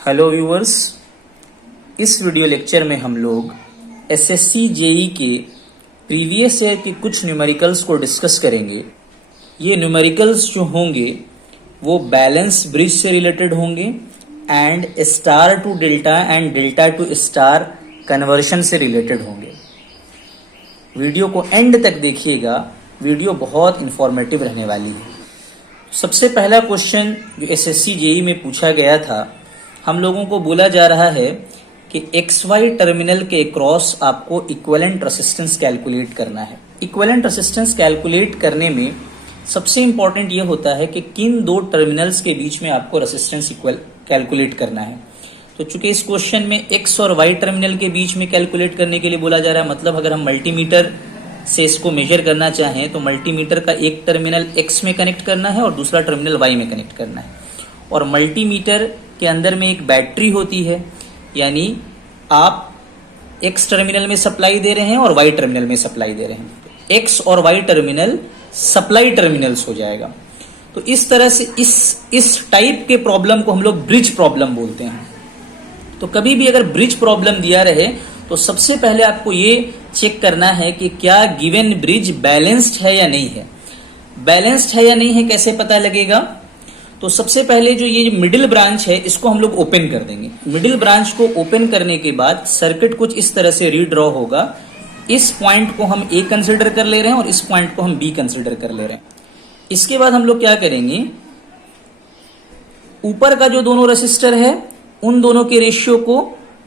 Hello viewers, इस video lecture में हम लोग एसएससी जेई के प्रीवियस ईयर के कुछ न्यूमेरिकल्स को डिस्कस करेंगे। ये न्यूमेरिकल्स जो होंगे वो बैलेंस ब्रिज से रिलेटेड होंगे and star to delta and delta to star conversion से रिलेटेड होंगे। वीडियो को एंड तक देखिएगा, वीडियो बहुत इंफॉर्मेटिव रहने वाली है। सबसे पहला क्वेश्चन जो एसएससी जेई में पूछा गया था, हम लोगों को बोला जा रहा है कि XY टर्मिनल के क्रॉस आपको इक्विवेलेंट रेजिस्टेंस कैलकुलेट करना है। इक्विवेलेंट रेजिस्टेंस कैलकुलेट करने में सबसे इंपॉर्टेंट ये होता है कि किन दो टर्मिनल्स के बीच में आपको रेजिस्टेंस इक्वल कैलकुलेट करना है। तो चूंकि इस क्वेश्चन में X और Y टर्मिनल के बीच में कैलकुलेट करने के लिए बोला जा रहा है, मतलब अगर हम मल्टीमीटर से इसको मेजर करना चाहें तो मल्टीमीटर का एक टर्मिनल X में कनेक्ट करना है और दूसरा टर्मिनल Y में कनेक्ट करना है। और मल्टीमीटर के अंदर में एक बैटरी होती है, यानी आप X टर्मिनल में सप्लाई दे रहे हैं और Y टर्मिनल में सप्लाई दे रहे हैं। X और Y टर्मिनल सप्लाई टर्मिनल्स हो जाएगा। तो इस तरह से इस टाइप के प्रॉब्लम को हम लोग ब्रिज प्रॉब्लम बोलते हैं। तो कभी भी अगर ब्रिज प्रॉब्लम दिया रहे तो सबसे पहले आपको ये चेक करना है कि क्या गिवन ब्रिज बैलेंस्ड है या नहीं है। बैलेंस्ड है या नहीं है कैसे पता लगेगा? तो सबसे पहले जो ये मिडिल ब्रांच है इसको हम लोग ओपन कर देंगे। मिडिल ब्रांच को ओपन करने के बाद सर्किट कुछ इस तरह से रीड्रॉ होगा। इस पॉइंट को हम A कंसिडर कर ले रहे हैं और इस पॉइंट को हम B कंसिडर कर ले रहे हैं। इसके बाद हम लोग क्या करेंगे, ऊपर का जो दोनों रेसिस्टर है उन दोनों के रेशियो को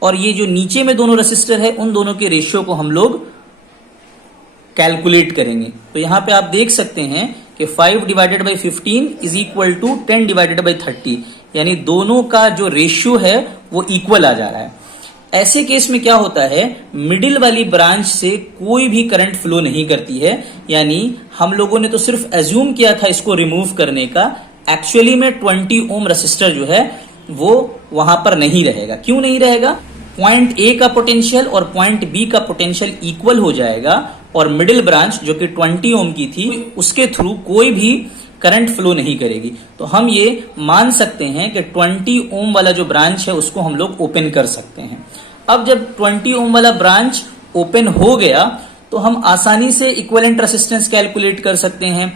और ये जो नीचे में दोनों रेसिस्टर है उन दोनों के रेशियो को हम लोग कैलकुलेट करेंगे। तो यहां पे आप देख सकते हैं कि 5 divided by 15 is equal to 10 divided by 30, यानी दोनों का जो रेशियो है वो इक्वल आ जा रहा है। ऐसे केस में क्या होता है, मिडिल वाली ब्रांच से कोई भी करंट फ्लो नहीं करती है, यानी हम लोगों ने तो सिर्फ एज्यूम किया था इसको रिमूव करने का। एक्चुअली में 20 ओम रेसिस्टर जो है वो वहां पर नहीं रहेगा। क्यों नहीं रहेगा? पॉइंट A का पोटेंशियल और पॉइंट B का पोटेंशियल इक्वल हो जाएगा और मिडिल ब्रांच जो कि 20 ओम की थी उसके थ्रू कोई भी करंट फ्लो नहीं करेगी। तो हम ये मान सकते हैं कि 20 ओम वाला जो ब्रांच है उसको हम लोग ओपन कर सकते हैं। अब जब 20 ओम वाला ब्रांच ओपन हो गया तो हम आसानी से इक्विवेलेंट रेजिस्टेंस कैलकुलेट कर सकते हैं।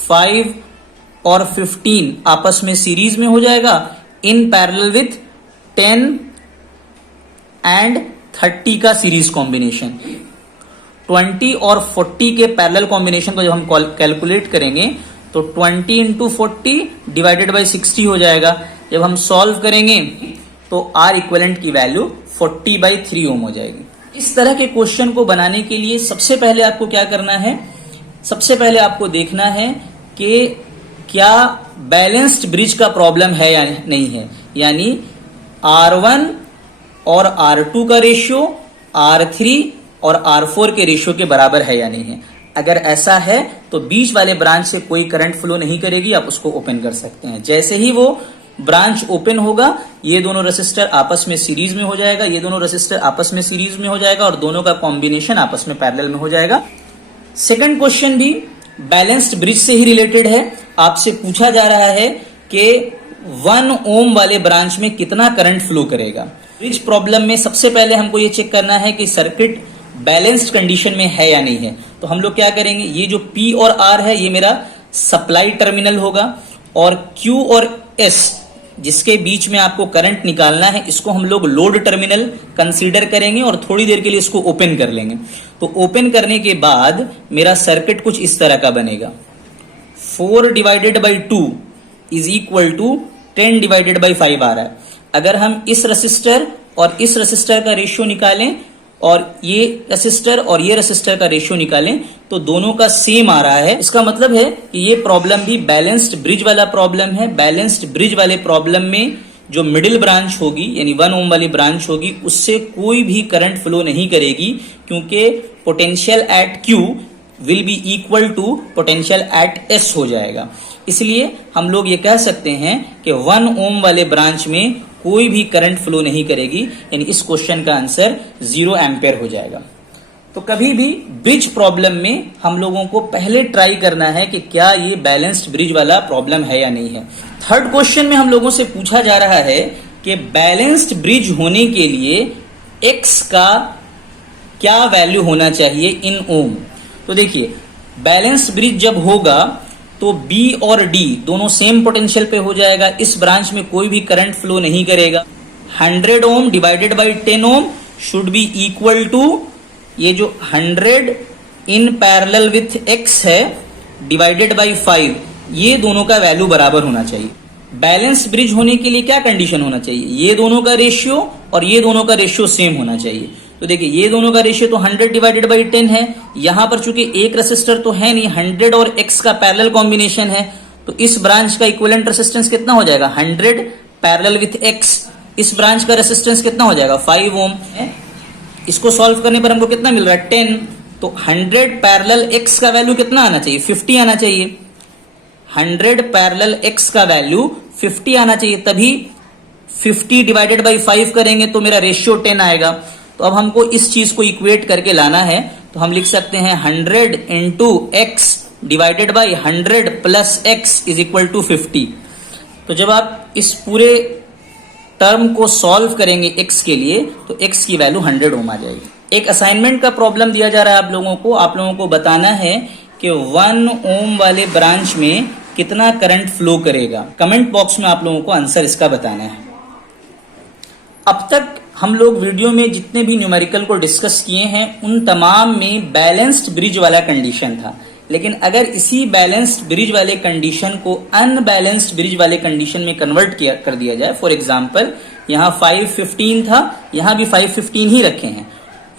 5 और 15 आपस में सीरीज में हो जाएगा इन पैरेलल विथ 10 एंड 30 का सीरीज कॉम्बिनेशन। 20 और 40 के पैरेलल कॉम्बिनेशन को जब हम कैलकुलेट करेंगे तो 20 इंटू 40 डिवाइडेड बाई 60 हो जाएगा। जब हम सॉल्व करेंगे तो आर इक्विवेलेंट की वैल्यू 40/3 ओम हो जाएगी। इस तरह के क्वेश्चन को बनाने के लिए सबसे पहले आपको क्या करना है, सबसे पहले आपको देखना है कि क्या बैलेंस्ड ब्रिज का प्रॉब्लम है या नहीं है, यानी R1 और R2 का रेशियो R3 और R4 के रेशियो के बराबर है या नहीं है। अगर ऐसा है तो बीच वाले ब्रांच से कोई करंट फ्लो नहीं करेगी, आप उसको ओपन कर सकते हैं। जैसे ही वो ब्रांच ओपन होगा ये दोनों रेसिस्टर आपस में सीरीज में हो जाएगा, ये दोनों रेसिस्टर आपस में सीरीज में हो जाएगा और दोनों का कॉम्बिनेशन आपस में पैरेलल में हो जाएगा। सेकंड क्वेश्चन भी बैलेंस्ड ब्रिज से ही रिलेटेड है। आपसे पूछा जा रहा है कि 1 ओम वाले ब्रांच में कितना करंट फ्लो करेगा। ब्रिज प्रॉब्लम में सबसे पहले हमको ये चेक करना है कि सर्किट बैलेंस्ड कंडीशन में है या नहीं है। तो हम लोग क्या करेंगे, ये जो P और R है ये मेरा सप्लाई टर्मिनल होगा और Q और S जिसके बीच में आपको करंट निकालना है इसको हम लोग लोड टर्मिनल कंसीडर करेंगे और थोड़ी देर के लिए इसको ओपन कर लेंगे। तो ओपन करने के बाद मेरा सर्किट कुछ इस तरह का बनेगा। 4 divided by 2 is equal to 10 divided by 5 आ रहा है। अगर हम इस रेसिस्टर और इस रेसिस्टर का रेशियो निकालें और ये रेसिस्टर और ये रेसिस्टर का रेशियो निकालें तो दोनों का सेम आ रहा है। इसका मतलब है कि ये प्रॉब्लम भी बैलेंस्ड ब्रिज वाला प्रॉब्लम है। बैलेंस्ड ब्रिज वाले प्रॉब्लम में जो मिडिल ब्रांच होगी यानी 1 ओम वाली ब्रांच होगी उससे कोई भी करंट फ्लो नहीं करेगी, क्योंकि potential at Q will be equal to potential at S हो जाएगा। इसलिए हम लोग ये कह सकते हैं कि 1 ओम वाले ब्रांच में कोई भी करंट फ्लो नहीं करेगी, यानी इस क्वेश्चन का आंसर 0 एम्पेयर हो जाएगा। तो कभी भी ब्रिज प्रॉब्लम में हम लोगों को पहले ट्राई करना है कि क्या ये बैलेंस्ड ब्रिज वाला प्रॉब्लम है या नहीं है। थर्ड क्वेश्चन में हम लोगों से पूछा जा रहा है कि बैलेंस्ड ब्रिज होने के लिए x का क्या वैल्यू होना चाहिए इन ओम। तो देखिए बैलेंस्ड ब्रिज जब होगा तो B और D दोनों सेम पोटेंशियल पे हो जाएगा, इस ब्रांच में कोई भी करंट फ्लो नहीं करेगा। 100 ohm divided by 10 ohm should be equal to ये जो 100 इन पैरेलल विथ x है डिवाइडेड बाई 5, ये दोनों का वैल्यू बराबर होना चाहिए। बैलेंस ब्रिज होने के लिए क्या कंडीशन होना चाहिए, ये दोनों का रेशियो और ये दोनों का रेशियो सेम होना चाहिए। तो देखिए ये दोनों का रेशियो तो 100 डिवाइडेड बाई 10 है, यहां पर चूंकि एक रेसिस्टर तो है नहीं, 100 और x का पैरेलल कॉम्बिनेशन है, तो इस ब्रांच का इक्विवेलेंट रेसिस्टेंस कितना हो जाएगा 100 पैरेलल विथ x। इस ब्रांच का रेसिस्टेंस कितना हो जाएगा 5 ओम। इसको सॉल्व करने पर हमको कितना मिल रहा है 10, तो 100 पैरेलल x का वैल्यू कितना आना चाहिए 50 आना चाहिए। 100 पैरेलल x का वैल्यू 50 आना चाहिए, तभी 50 डिवाइडेड बाई 5 करेंगे तो मेरा रेशियो 10 आएगा। तो अब हमको इस चीज को इक्वेट करके लाना है, तो हम लिख सकते हैं 100 into X divided by 100 plus X is equal to 50। तो जब आप इस पूरे टर्म को सॉल्व करेंगे x के लिए तो x की वैल्यू 100 ओम आ जाएगी। एक असाइनमेंट का प्रॉब्लम दिया जा रहा है आप लोगों को बताना है कि 1 ओम वाले ब्रांच में कितना करंट फ्लो करेगा। कमेंट बॉक्स में आप लोगों को आंसर इसका बताना है। अब तक हम लोग वीडियो में जितने भी न्यूमेरिकल को डिस्कस किए हैं उन तमाम में बैलेंस्ड ब्रिज वाला कंडीशन था, लेकिन अगर इसी बैलेंस्ड ब्रिज वाले कंडीशन को अनबैलेंस्ड ब्रिज वाले कंडीशन में कन्वर्ट कर दिया जाए, फॉर एग्जांपल यहाँ 515 था, यहाँ भी 515 ही रखे हैं,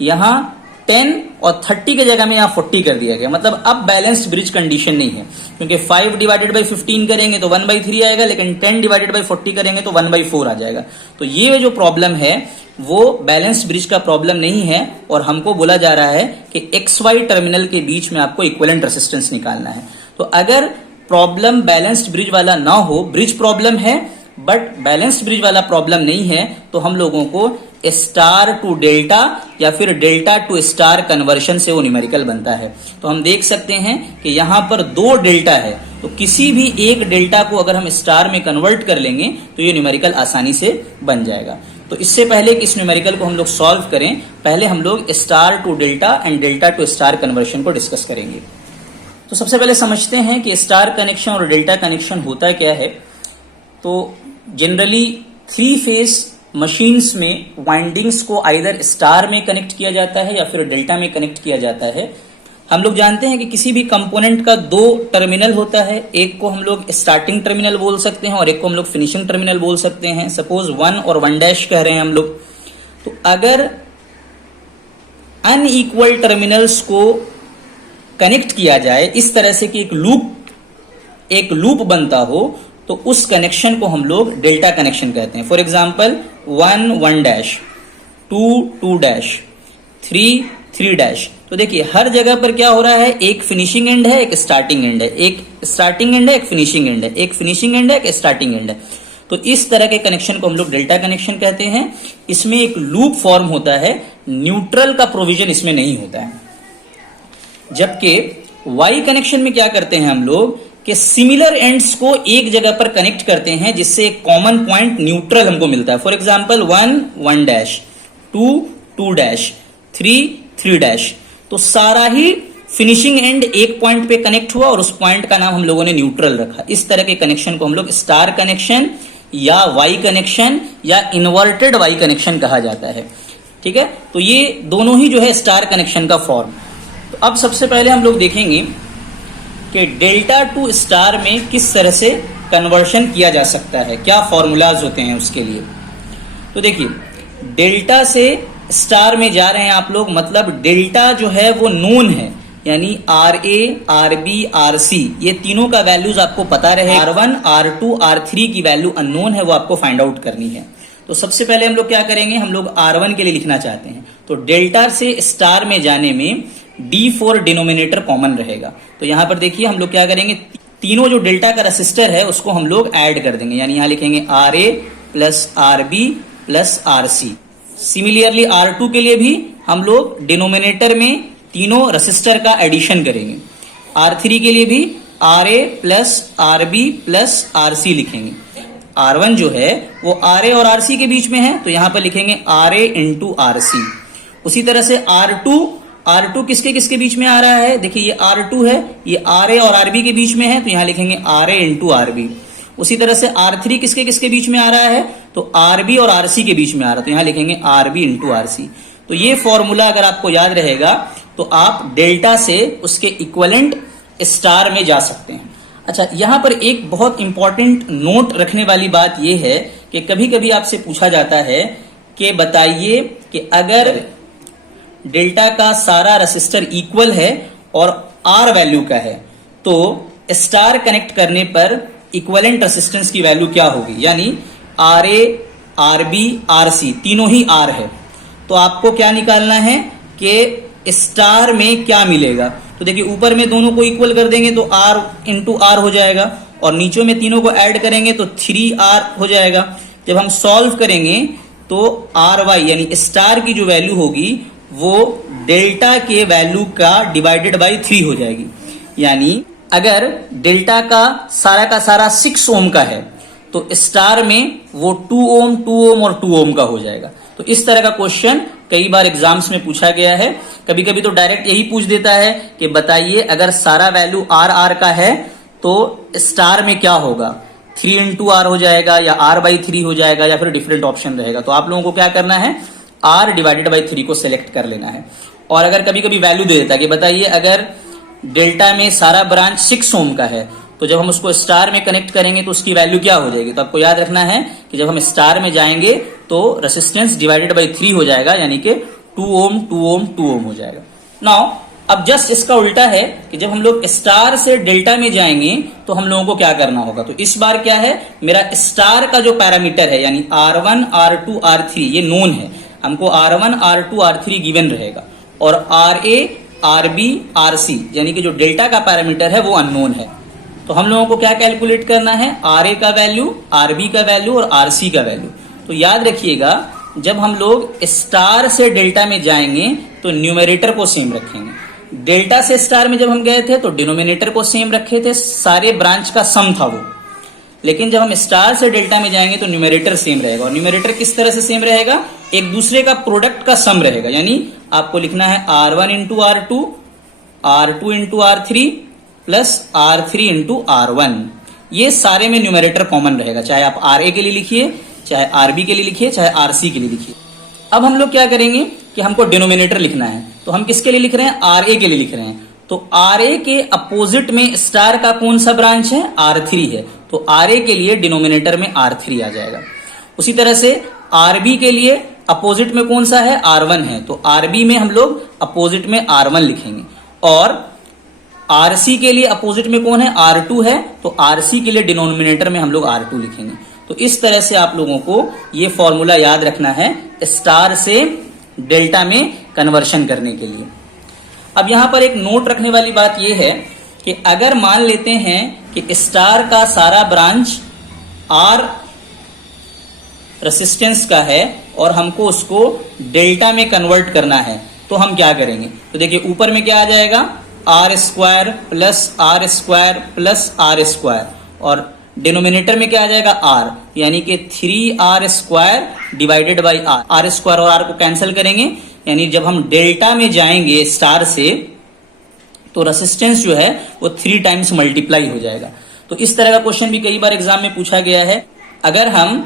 यहाँ 10 और 30 की जगह में यहाँ 40 कर दिया गया, मतलब अब बैलेंस्ड ब्रिज कंडीशन नहीं है, क्योंकि 5 डिवाइडेड बाई 15 करेंगे तो 1/3 आएगा, लेकिन 10 डिवाइडेड बाई 40 करेंगे तो 1/4 आ जाएगा। तो ये जो प्रॉब्लम है वो बैलेंस्ड ब्रिज का प्रॉब्लम नहीं है, और हमको बोला जा रहा है कि XY टर्मिनल के बीच में आपको इक्विवेलेंट रेसिस्टेंस निकालना है। तो अगर प्रॉब्लम बैलेंस्ड ब्रिज वाला ना हो, ब्रिज प्रॉब्लम है बट बैलेंस्ड ब्रिज वाला प्रॉब्लम नहीं है, तो हम लोगों को स्टार टू डेल्टा या फिर डेल्टा टू स्टार कन्वर्शन से वो न्यूमेरिकल बनता है। तो हम देख सकते हैं कि यहाँ पर 2 डेल्टा है, तो किसी भी एक डेल्टा को अगर हम स्टार में कन्वर्ट कर लेंगे तो ये न्यूमेरिकल आसानी से बन जाएगा। तो इससे पहले कि इस न्यूमेरिकल को हम लोग सॉल्व करें, पहले हम लोग star to delta and delta to star conversion को डिस्कस करेंगे। तो सबसे पहले समझते हैं कि स्टार कनेक्शन और डेल्टा कनेक्शन होता क्या है। तो जनरली 3 फेज मशीन्स में वाइंडिंग्स को आइदर स्टार में कनेक्ट किया जाता है या फिर डेल्टा में कनेक्ट किया जाता है। हम लोग जानते हैं कि किसी भी कंपोनेंट का 2 टर्मिनल होता है, एक को हम लोग स्टार्टिंग टर्मिनल बोल सकते हैं और एक को हम लोग फिनिशिंग टर्मिनल बोल सकते हैं। सपोज 1 और 1' कह रहे हैं हम लोग, तो अगर अनइक्वल टर्मिनल्स को कनेक्ट किया जाए इस तरह से कि एक लूप बनता हो, तो उस कनेक्शन को हम लोग डेल्टा कनेक्शन कहते हैं। For example 1 1', 2 2', 3 3'। तो देखिए हर जगह पर क्या हो रहा है, एक फिनिशिंग एंड है, एक स्टार्टिंग एंड है, एक स्टार्टिंग एंड है, एक फिनिशिंग एंड है, एक फिनिशिंग एंड है, एक स्टार्टिंग एंड है। तो इस तरह के कनेक्शन को हम लोग डेल्टा कनेक्शन कहते हैं। इसमें एक लूप फॉर्म होता है, न्यूट्रल का प्रोविजन इसमें नहीं होता है। जबकि वाई कनेक्शन में क्या करते हैं हम लोग कि सिमिलर एंड्स को एक जगह पर कनेक्ट करते हैं, जिससे एक कॉमन पॉइंट न्यूट्रल हमको मिलता है। For example 1 1', 2 2', 3 3'। तो सारा ही फिनिशिंग एंड एक पॉइंट पे कनेक्ट हुआ और उस पॉइंट का नाम हम लोगों ने न्यूट्रल रखा। इस तरह के कनेक्शन को हम लोग स्टार कनेक्शन या वाई कनेक्शन या इन्वर्टेड वाई कनेक्शन कहा जाता है। ठीक है, तो ये दोनों ही जो है स्टार कनेक्शन का फॉर्म। तो अब सबसे पहले हम लोग देखेंगे कि डेल्टा टू स्टार में किस तरह से कन्वर्शन किया जा सकता है, क्या फॉर्मूलाज होते हैं उसके लिए। तो देखिए डेल्टा से स्टार में जा रहे हैं आप लोग, मतलब डेल्टा जो है वो नोन है, यानी RA RB RC ये तीनों का वैल्यूज आपको पता रहे। R1 R2 R3 की वैल्यू अननोन है, वो आपको फाइंड आउट करनी है। तो सबसे पहले हम लोग क्या करेंगे, हम लोग R1 के लिए लिखना चाहते हैं, तो डेल्टा से स्टार में जाने में D4 डिनोमिनेटर कॉमन रहेगा। तो यहां पर देखिए हम लोग क्या करेंगे, तीनों जो डेल्टा का रेसिस्टर है उसको हम लोग ऐड कर देंगे, यानी यहां लिखेंगे RA plus RB plus RC। Similarly R2 के लिए भी हम लोग डिनोमिनेटर में तीनों रेसिस्टर का एडिशन करेंगे। R3 के लिए भी RA plus RB plus RC लिखेंगे। R1 जो है वो RA और RC के बीच में है, तो यहां पर लिखेंगे RA इंटू RC। उसी तरह से R2 किसके किसके बीच में आ रहा है, देखिए ये R2 है, ये RA और RB के बीच में है, तो यहां लिखेंगे RA इंटू RB। उसी तरह से R3 किसके किसके बीच में आ रहा है, तो RB और RC के बीच में आ रहा है, तो यहां लिखेंगे RB इंटू RC। तो ये फॉर्मूला अगर आपको याद रहेगा तो आप डेल्टा से उसके इक्विवेलेंट स्टार में जा सकते हैं। अच्छा, यहां पर एक बहुत इंपॉर्टेंट नोट रखने वाली बात यह है कि कभी कभी आपसे पूछा जाता है कि बताइए कि अगर डेल्टा का सारा रेसिस्टर इक्वल है और आर वैल्यू का है तो स्टार कनेक्ट करने पर इक्विवेलेंट रेसिस्टेंस की वैल्यू क्या होगी, यानी RA, RB, RC तीनों ही R है, तो आपको क्या निकालना है कि स्टार में क्या मिलेगा। तो देखिए ऊपर में दोनों को इक्वल कर देंगे तो R इंटू R हो जाएगा, और नीचे में तीनों को ऐड करेंगे तो 3R हो जाएगा। जब हम सॉल्व करेंगे तो RY यानी स्टार की जो वैल्यू होगी वो डेल्टा के वैल्यू का डिवाइडेड बाई 3 हो जाएगी। यानी अगर डेल्टा का सारा 6 ओम का है तो स्टार में वो 2 ओम, 2 ओम और 2 ओम का हो जाएगा। तो इस तरह का क्वेश्चन कई बार एग्जाम्स में पूछा गया है। कभी कभी तो डायरेक्ट यही पूछ देता है कि बताइए अगर सारा वैल्यू R का है तो स्टार में क्या होगा, 3 इंटू R हो जाएगा या R/3 हो जाएगा या फिर डिफरेंट ऑप्शन रहेगा। तो आप लोगों को क्या करना है, R डिवाइडेड बाई 3 को सिलेक्ट कर लेना है। और अगर कभी कभी वैल्यू दे देता है कि बताइए अगर डेल्टा में सारा ब्रांच 6 ओम का है तो जब हम उसको स्टार में कनेक्ट करेंगे तो उसकी वैल्यू क्या हो जाएगी। तो आपको याद रखना है कि जब हम स्टार में जाएंगे तो रेसिस्टेंस डिवाइडेड बाई 3 हो जाएगा, यानी कि 2 ओम, 2 ओम, 2 ओम हो जाएगा। नाउ अब जस्ट इसका उल्टा है कि जब हम लोग स्टार से डेल्टा में जाएंगे तो हम लोगों को क्या करना होगा। तो इस बार क्या है, मेरा स्टार का जो पैरामीटर है यानी R1, R2, R3 ये नोन है, हमको R1, R2, R3 गिवन रहेगा, और RA, RB, RC यानी कि जो डेल्टा का पैरामीटर है वो अननोन है। तो हम लोगों को क्या कैलकुलेट करना है, RA का वैल्यू, RB का वैल्यू और RC का वैल्यू। तो याद रखिएगा जब हम लोग स्टार से डेल्टा में जाएंगे तो न्यूमरेटर को सेम रखेंगे। डेल्टा से स्टार में जब हम गए थे तो डिनोमिनेटर को सेम रखे थे, सारे ब्रांच का सम था वो। लेकिन जब हम स्टार से डेल्टा में जाएंगे तो न्यूमरेटर सेम रहेगा। और न्यूमरेटर किस तरह से सेम रहेगा, एक दूसरे का प्रोडक्ट का सम रहेगा। यानी आपको लिखना है R1 into R2, R2 into R3 plus R3 into R1। ये सारे में न्यूमरेटर कॉमन रहेगा, चाहे आप RA के लिए लिखिए, चाहे RB के लिए लिखिए, चाहे RC के लिए लिखिए। अब हम लोग क्या करेंगे कि हमको डिनोमिनेटर लिखना है, तो हम किसके लिए लिख रहे हैं, RA के लिए लिख रहे हैं। तो RA के अपोजिट में स्टार का कौन सा ब्रांच है, R3 है, तो RA के लिए डिनोमिनेटर में R3 आ जाएगा। उसी तरह से RB के लिए अपोजिट में कौन सा है, R1 है, तो RB में हम लोग अपोजिट में R1 लिखेंगे। और RC के लिए अपोजिट में कौन है, R2 है, तो RC के लिए डिनोमिनेटर में हम लोग R2 लिखेंगे। तो इस तरह से आप लोगों को ये फॉर्मूला याद रखना है स्टार से डेल्टा में कन्वर्शन करने के लिए। अब यहां पर एक नोट रखने वाली बात यह है कि अगर मान लेते हैं कि स्टार का सारा ब्रांच R रेसिस्टेंस का है और हमको उसको डेल्टा में कन्वर्ट करना है, तो हम क्या करेंगे। तो देखिए ऊपर में क्या आ जाएगा, R² plus R² plus R², और डिनोमिनेटर में क्या आ जाएगा, R, यानी कि 3R² divided by R। R² और R को कैंसिल करेंगे, यानी जब हम डेल्टा में जाएंगे स्टार से तो रेसिस्टेंस जो है वो 3 टाइम्स मल्टीप्लाई हो जाएगा। तो इस तरह का क्वेश्चन भी कई बार एग्जाम में पूछा गया है। अगर हम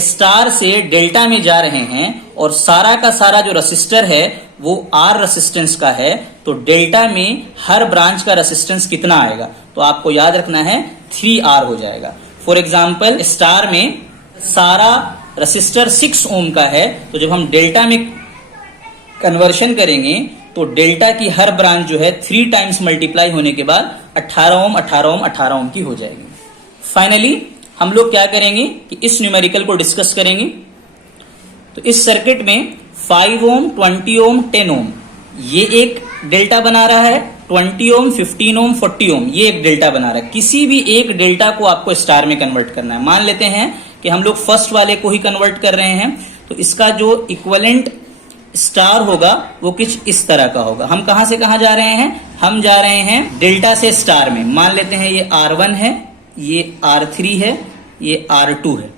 स्टार से डेल्टा में जा रहे हैं और सारा का सारा जो रेसिस्टर है वो R रेसिस्टेंस का है, तो डेल्टा में हर ब्रांच का रेसिस्टेंस कितना आएगा, तो आपको याद रखना है 3R हो जाएगा। फॉर एग्जाम्पल स्टार में सारा रेसिस्टर 6 ओम का है, तो जब हम डेल्टा में कन्वर्शन करेंगे तो डेल्टा की हर ब्रांच जो है 3 टाइम्स मल्टीप्लाई होने के बाद 18 ओम 18 ओम 18 ओम की हो जाएगी। फाइनली हम लोग क्या करेंगे कि इस न्यूमेरिकल को डिस्कस करेंगे। तो इस सर्किट में 5 ओम, 20 ओम, 10 ओम ये एक डेल्टा बना रहा है, 20 ओम, 15 ओम, 40 ओम ये एक डेल्टा बना रहा है। किसी भी एक डेल्टा को आपको स्टार में कन्वर्ट करना है। मान लेते हैं कि हम लोग फर्स्ट वाले को ही कन्वर्ट कर रहे हैं, तो इसका जो इक्विवेलेंट स्टार होगा वो कुछ इस तरह का होगा। हम कहां से कहां जा रहे हैं, हम जा रहे हैं डेल्टा से स्टार में। मान लेते हैं ये R1 है, ये R3 है, ये R2 है।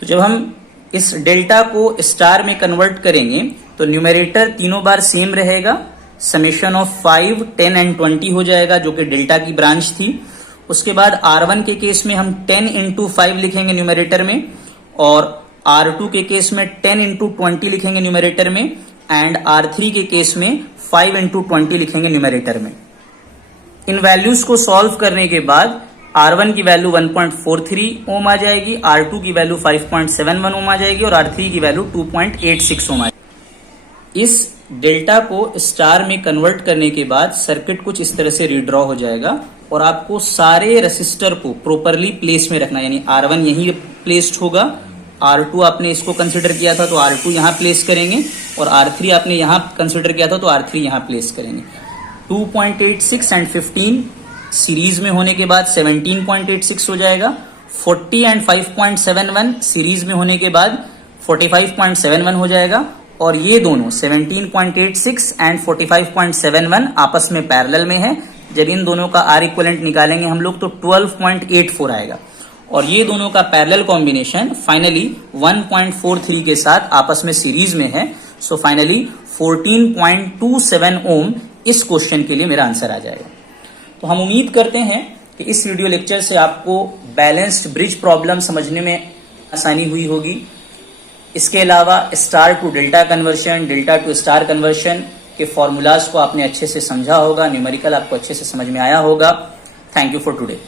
तो जब हम इस डेल्टा को स्टार में कन्वर्ट करेंगे तो न्यूमरेटर तीनों बार सेम रहेगा, समेशन ऑफ 5, 10 एंड 20 हो जाएगा, जो कि डेल्टा की ब्रांच थी। उसके बाद R1 के केस में हम 10 इंटू 5 लिखेंगे न्यूमरेटर में, और R2 के केस में 10 इंटू 20 लिखेंगे न्यूमरेटर में, एंड R3 के केस में 5 इंटू 20 लिखेंगे न्यूमरेटर में। इन वैल्यूज को सॉल्व करने के बाद R1 की वैल्यू 1.43 ओम आ जाएगी, R2 की वैल्यू 5.71 ओम आ जाएगी और R3 की वैल्यू 2.86 ओम आ जाएगी। इस डेल्टा को स्टार में कन्वर्ट करने के बाद सर्किट कुछ इस तरह से रीड्रॉ हो जाएगा और आपको सारे रेसिस्टर को प्रॉपरली प्लेस में रखना, यानी R1 यहीं प्लेस्ड होगा, R2 आपने इसको कंसिडर किया था तो R2 यहां प्लेस करेंगे, और R3 आपने यहां कंसिडर किया था तो R3 यहां प्लेस करेंगे। 2.86 एंड 15 सीरीज में होने के बाद 17.86 हो जाएगा। 40 एंड 5.71 सीरीज में होने के बाद 45.71 हो जाएगा, और ये दोनों 17.86 एंड 45.71 आपस में पैरेलल में है। जब इन दोनों का आर इक्विवेलेंट निकालेंगे हम लोग तो 12.84 आएगा, और ये दोनों का पैरेलल कॉम्बिनेशन फाइनली 1.43 के साथ आपस में सीरीज में है। सो फाइनली 14.27 ओम इस क्वेश्चन के लिए मेरा आंसर आ जाएगा। तो हम उम्मीद करते हैं कि इस वीडियो लेक्चर से आपको बैलेंस्ड ब्रिज प्रॉब्लम समझने में आसानी हुई होगी। इसके अलावा star to delta conversion, delta to star conversion के फॉर्मूलाज को आपने अच्छे से समझा होगा, न्यूमेरिकल आपको अच्छे से समझ में आया होगा। Thank you for today.